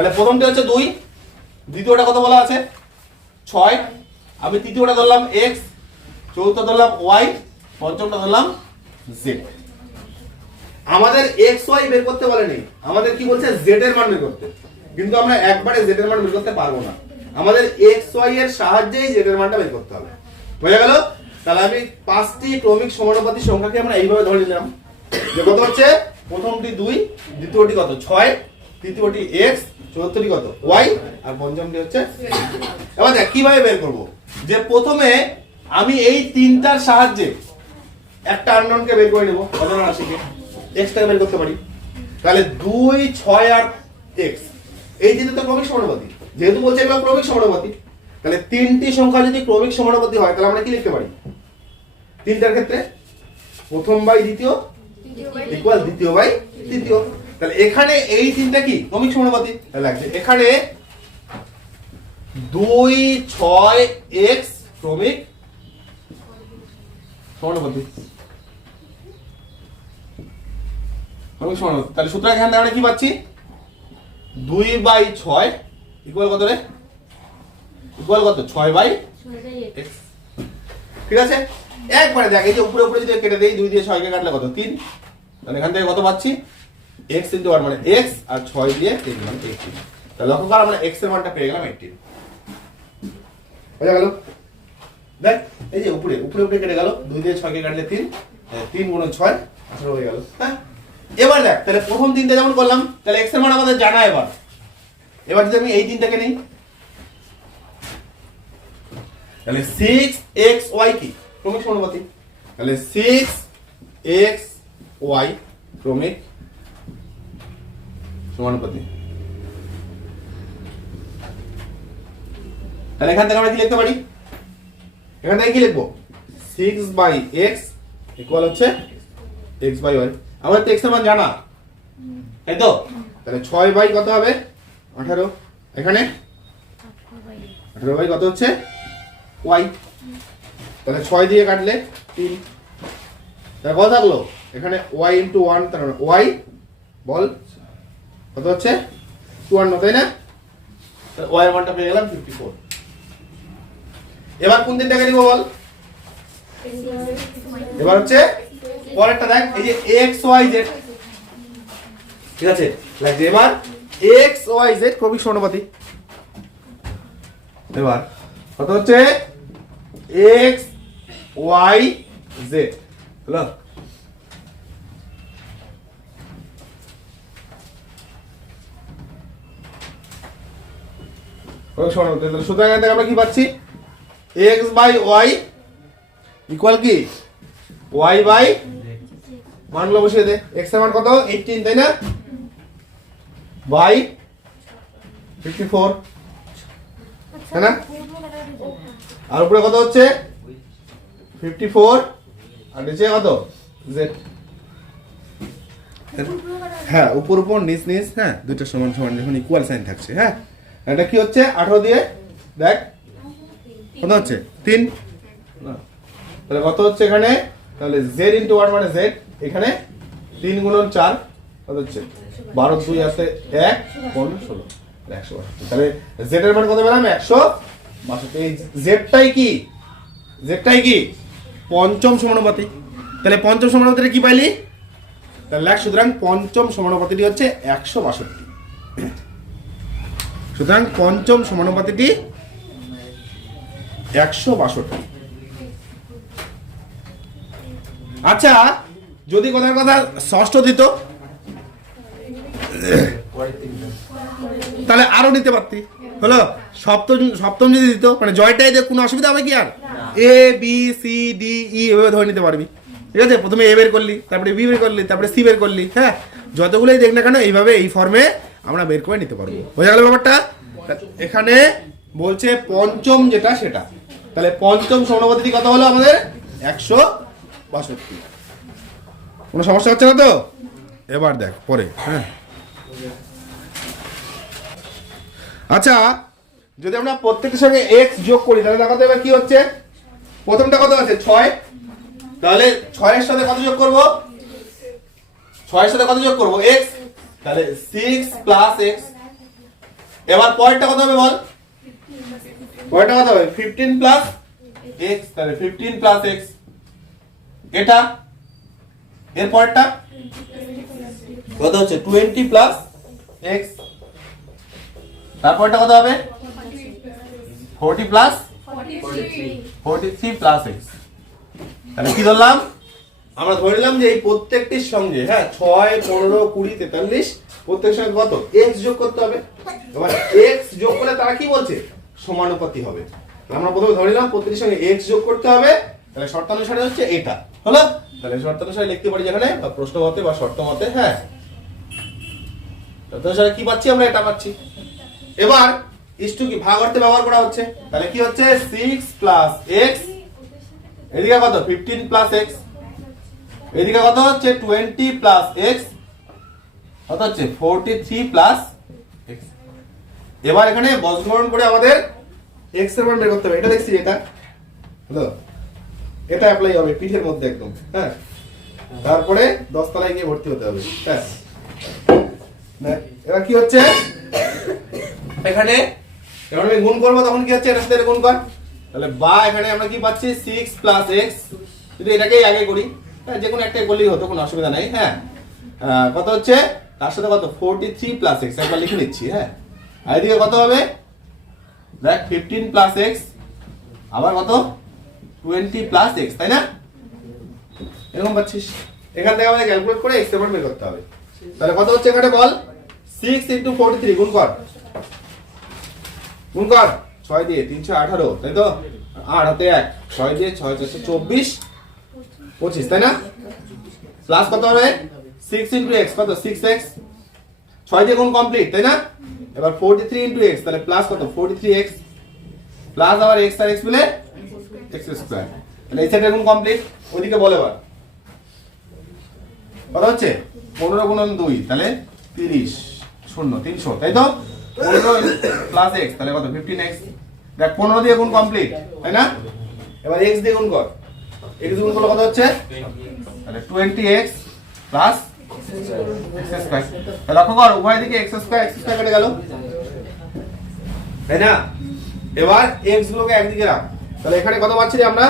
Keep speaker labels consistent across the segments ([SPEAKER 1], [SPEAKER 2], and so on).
[SPEAKER 1] তাহলে প্রথমটি হচ্ছে দুই, দ্বিতীয়টা কত বলা আছে? ছয়। আমি তৃতীয়টা ধরলাম এক্স চতুর্থ ধরলাম ওয়াই, পঞ্চমটা ধরলাম জেড। আমাদের এক্স, ওয়াই বের করতে বলেনি। আমাদের কি বলছে? জেড এর মান বের করতে। কিন্তু আমরা একবারে জেড এর মান বের করতে পারব না। আমাদের এক্স, ওয়াই এর সাহায্যেই জেড এর মানটা বের করতে হবে। বোঝা গেল? তাহলে আমি পাঁচটি ক্রমিক সমানুপাতিক সংখ্যাকে আমরা এইভাবে ধরে নিলাম। যে কত হচ্ছে? প্রথমটি দুই, দ্বিতীয়টি কত? ছয়, তৃতীয়টি এক্স চতুর্থটি কত? ওয়াই আর পঞ্চমটি হচ্ছে এবার দেখ কীভাবে বের করব? যে প্রথমে আমি এই তিনটার সাহায্যে একটা আননোনকে বের করে নেব অজানা রাশিকে এক্সটাকে বের করতে পারি। তাহলে দুই ছয় আর এক্স এই তিনটে তো ক্রমিক সমানুপাতি। যেহেতু বলছে এগুলো ক্রমিক সমানুপাতি তাহলে তিনটি সংখ্যা যদি ক্রমিক সমানুপাতি হয় তাহলে আমরা কি লিখতে পারি? তিনটার ক্ষেত্রে প্রথম বাই দ্বিতীয় ইকুয়াল দ্বিতীয় বাই তৃতীয়। তাহলে এখানে এই তিনটা কি? ক্রমিক সমানুপাতি তাহলে লাগছে, এখানে দুই, ছয়, এক্স ক্রমিক সমানুপাতি ক্রমিক তাহলে সুতরাং এখান আমরা কি পাচ্ছি? দুই বাই ছয় ইকুয়াল কত রে? ইকুয়াল কত? ছয় বাই x ঠিক আছে? একবারে দেখ, এই যে উপরে উপরে যদি কেটে দেই, দুই দিয়ে ছয়কে কাটলে কত? তিন। তাহলে এখান থেকে কত পাচ্ছি? X ইন্টু ওয়ান মানে x আর ছয় দিয়ে তিন মানে এইটিন তাহলে লক্ষ্য কর আমরা x এর মানটা পেয়ে গেলাম এইটিন বোঝা গেল। দেখ, এই যে উপরে উপরে উপরে কেটে গেল। দুই দিয়ে ছয়কে কাটলে তিন তিন গুণ ছয়, আঠারো হয়ে গেল। হ্যাঁ? এবার দেখ, তাহলে প্রথম তিনটা যেমন করলাম, তাহলে x এর মান আমাদের জানা এবার। এবার যদি আমি এই তিনটাকে নিই, তাহলে সিক্স এক্স ওয়াই কি? ক্রমিক সমানুপাতি তাহলে সিক্স এক্স ওয়াই ক্রমিক তাহলে এখান থেকে আমরা কি লিখতে পারি? এখান থেকে কি লিখব? সিক্স বাই এক্স ইকুয়াল হচ্ছে এক্স বাই ওয়াই আমাদের তো এক্সের মান জানা। তাই তো? তাহলে ছয় বাই কত হবে? আঠারো। এখানে? আঠারো বাই কত হচ্ছে? ওয়াই তাহলে ছয় দিয়ে কাটলে তিন। তাহলে কত থাকল? এখানে ওয়াই ইন্টু ওয়ান ওয়াই বল কত হচ্ছে? চুয়ান্ন, তাই না? ওয়াই মানটা পেয়ে গেলাম ফিফটি ফোর এবার কোন তিনটাকে নিবো বল? এবার হচ্ছে পরেরটা দেখ, এই যে এক্স ওয়াই জেড ঠিক আছে? লাগছে এবার এক্স ওয়াই জেড ক্রমিক সমানুপাতি। এবার কত হচ্ছে? এক্স ওয়াই জেড হলো? সমানুপাতি তাহলে সুতরাং এখান থেকে আমরা কি পাচ্ছি? এক্স বাই ওয়াই ইকুয়াল কি? ওয়াই বাই মানগুলো বসিয়ে দে। এক্সের মান কত? এইটিন তাই না? বাই ফিফটি ফোর তাই না? আর উপরে কত হচ্ছে? ফিফটি ফোর আর নিচে কত? জেড হ্যাঁ উপর উপর নিচ নিচ হ্যাঁ দুইটা সমান সমান যখন ইকুয়াল সাইন থাকছে হ্যাঁ? এটা কি হচ্ছে? আঠারো দিয়ে দেখ। কত হচ্ছে? তিন। তাহলে কত হচ্ছে এখানে? তাহলে জেড ইন্টু ওয়ান মানে জেড এখানে তিন গুণন চার, কত হচ্ছে? বারো দুই আছে এক, পনেরো ষোলো। একশো বাষট্টি। তাহলে জেড এর মান কত পেলাম? একশো বাষট্টি। এই জেডটাই কি? জেডটাই কি? পঞ্চম সমানুপাতি। তাহলে পঞ্চম সমানুপাতিটা কি পাইলি? তাহলে সুতরাং পঞ্চম সমানুপাতিটি হচ্ছে একশো বাষট্টি। সুতরাং পঞ্চম সমানুপাতিটি একশো বাষট্টি। আচ্ছা যদি কথার কথা ষষ্ঠ দিত তাহলে আরও নিতে পারতি। হলো সপ্তম সপ্তম যদি দিত মানে জয়টাই যে কোনো অসুবিধা হবে কি আর? A B C D E এভাবে ধরে নিতে পারবি। ঠিক আছে? প্রথমে এ বের করলি তারপরে বি বের করলি তারপরে সি বের করলি হ্যাঁ? যতগুলোই দেখ না কেন এইভাবে এই ফর্মে আমরা বের করে নিতে পারব। বোঝা গেল ব্যাপারটা? এখানে বলছে পঞ্চম যেটা, সেটা। তাহলে পঞ্চম সমানুপাতিটি কত হলো আমাদের? একশো বাষট্টি। কোনো সমস্যা হচ্ছে না তো? এবার দেখ, পরে হ্যাঁ। আচ্ছা যদি আমরা প্রত্যেকের সঙ্গে এক্স যোগ করি, তাহলে দেখাতে এবার কি হচ্ছে? প্রথমটা কত আছে? ছয়। তাহলে ছয়ের সাথে কত যোগ করব? ছয়ের সাথে কত যোগ করব? এক্স তাহলে সিক্স প্লাস এক্স এবার পরেরটা কত হবে বল? পরেরটা কত হবে? ফিফটিন প্লাস এক্স তাহলে ফিফটিন প্লাস এক্স এটা? এর পরেরটা? কত হচ্ছে? টোয়েন্টি প্লাস এক্স তারপরটা কত হবে? Forty plus forty three plus x তাহলে কি ধরলাম? আমরা ধরে নিলাম যে এই প্রত্যেকটির সঙ্গে হ্যাঁ ছয়, পনেরো, কুড়ি, তেতাল্লিশ প্রত্যেক সঙ্গে কত? এক্স যোগ করতে হবে। এবার এক্স যোগ করে তারা কি বলছে? সমানুপাতি হবে। আমরা প্রথমে ধরে নিলাম প্রত্যেকটির সঙ্গে এক্স যোগ করতে হবে। তাহলে শর্তানুসারে হচ্ছে এটা। হলো? তাহলে শর্তানুসারে লিখতে পারি যেখানে, বা প্রশ্ন মতে বা শর্ত মতে হ্যাঁ। শর্তানুসারে কি পাচ্ছি আমরা? এটা পাচ্ছি। এবার ইস্টু কি? ভাগ অর্থে ব্যবহার করা হচ্ছে। তাহলে কি হচ্ছে? সিক্স প্লাস এক্স এদিকে কত? ফিফটিন প্লাস এক্স এদিকে কত হচ্ছে? টোয়েন্টি প্লাস এক্স কত হচ্ছে? ফোরটি থ্রি প্লাস এক্স এবার এখানে বজ্রগ্রহণ করে আমাদের এক্সের মান বের করতে হবে। এটা দেখছি এটা। হলো? এটা অ্যাপ্লাই হবে পিঠের মধ্যে একদম হ্যাঁ? তারপরে দশ তলায় গিয়ে ভর্তি হতে হবে হ্যাঁ? না, এবার কি হচ্ছে? এখানে যখন আমি গুণ করব তখন কি হচ্ছে? এটার সাথে এটা গুণ কর তাহলে বা এখানে আমরা কি পাচ্ছি? সিক্স প্লাস এক্স যদি এটাকেই আগে করি হ্যাঁ যে কোনো একটাই করলেই হতো, কোনো অসুবিধা নেই হ্যাঁ। কত হচ্ছে? তার সাথে কত? ফোরটি থ্রি প্লাস এক্স একবার লিখে নিচ্ছি হ্যাঁ। আর এদিকে কত হবে? দেখ ফিফটিন প্লাস এক্স আবার কত? টোয়েন্টি প্লাস এক্স তাই না? এরকম পাচ্ছিস। এখান থেকে আমাদের ক্যালকুলেট করে এক্স মান বের করতে হবে। তাহলে কত হচ্ছে এখানে বল? সিক্স ইন্টু ফোরটি থ্রি গুণ কর। গুণ কর। ছয় দিয়ে তিনশো আঠারো, তাই তো? আট হাতে এক, ছয় দিয়ে ছয়, চারশো চব্বিশ পঁচিশ, তাই না? প্লাস কত হবে? সিক্স ইন্টু এক্স কত? সিক্স এক্স ছয় দিয়ে গুণ কমপ্লিট তাই না? এবার ফোরটি থ্রি ইন্টু এক্স তাহলে প্লাস কত? ফোরটি থ্রি এক্স প্লাস আবার এক্স আর এক্স মিলে এক্স স্কোয়ার তাহলে এই সাইডে গুণ কমপ্লিট ওইদিকে বলে এবার। কত হচ্ছে? পনেরো গুণন দুই, তাহলে তিরিশ। শূন্য, তিনশো, তাই তো? পনেরো প্লাস এক্স তাহলে কত? ফিফটিন এক্স দেখ, পনেরো দিয়ে গুণ কমপ্লিট তাই না? এবার এক্স দিয়ে গুণ কর। এক্স গুণ করলে কত হচ্ছে? তাহলে twenty x plus x square তাহলে লক্ষ্য কর, উভয় দিকে এক্স স্কোয়ার এক্স স্কোয়ার কেটে গেল। তাই না? এবার এক্স গুলোকে একদিকে রাখ। তাহলে এখানে কত পাচ্ছি আমরা?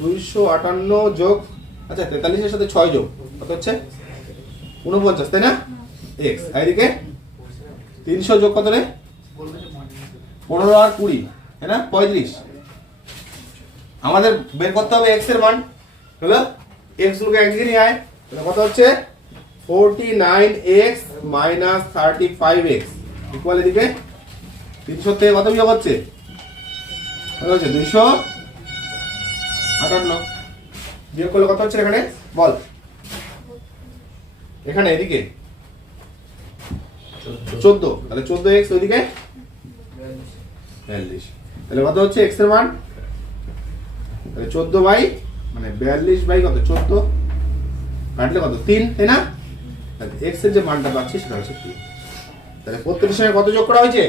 [SPEAKER 1] দুইশো আটান্ন যোগ আচ্ছা তেতাল্লিশের সাথে ছয় যোগ, কত হচ্ছে? উনপঞ্চাশ তাই না? এক্স এদিকে তিনশো যোগ কত রে? পনেরো আর কুড়ি, তাই না? পঁয়ত্রিশ। আমাদের বের করতে হবে এক্সের মান। হলো এক্স গুলোকে একদিকে নিয়ে আয়। তাহলে কত হচ্ছে? Forty nine x minus thirty five x equal এদিকে তিনশো থেকে কত বিয়োগ হচ্ছে? কত হচ্ছে? দুইশো আটান্ন। বিয়োগ করলে কত হচ্ছে এখানে? বল। এখানে, এদিকে। চোদ্দ। তাহলে চোদ্দ এক্স ওইদিকে? বিয়াল্লিশ। তাহলে কত হচ্ছে? এক্সের মান? তাহলে চোদ্দ বাই মানে বিয়াল্লিশ বাই কত? চোদ্দ। কাটলে কত? তিন, তাই না? তাহলে এক্সের যে মানটা পাচ্ছি সেটা হচ্ছে তিন। তাহলে প্রত্যেকের সঙ্গে কত যোগ করা হয়েছে?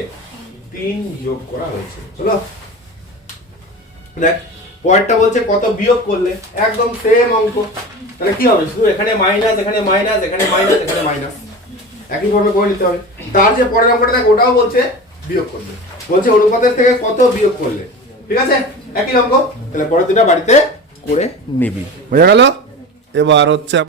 [SPEAKER 1] তিন যোগ করা হয়েছে। চলো। দেখ, পরেরটা বলছে কত বিয়োগ করলে? একদম সেম অঙ্ক। তাহলে কি হবে? শুধু এখানে মাইনাস এখানে মাইনাস এখানে মাইনাস এখানে মাইনাস একই ফর্মে করে নিতে হবে। তার যে পরের অঙ্কটা, দেখ, ওটাও বলছে বিয়োগ করলে। বলছে অনুপাতের থেকে কত বিয়োগ করলে? ঠিক আছে? একই অঙ্ক তাহলে পরের দুটা বাড়িতে করে নিবি। বোঝা গেল? এবার হচ্ছে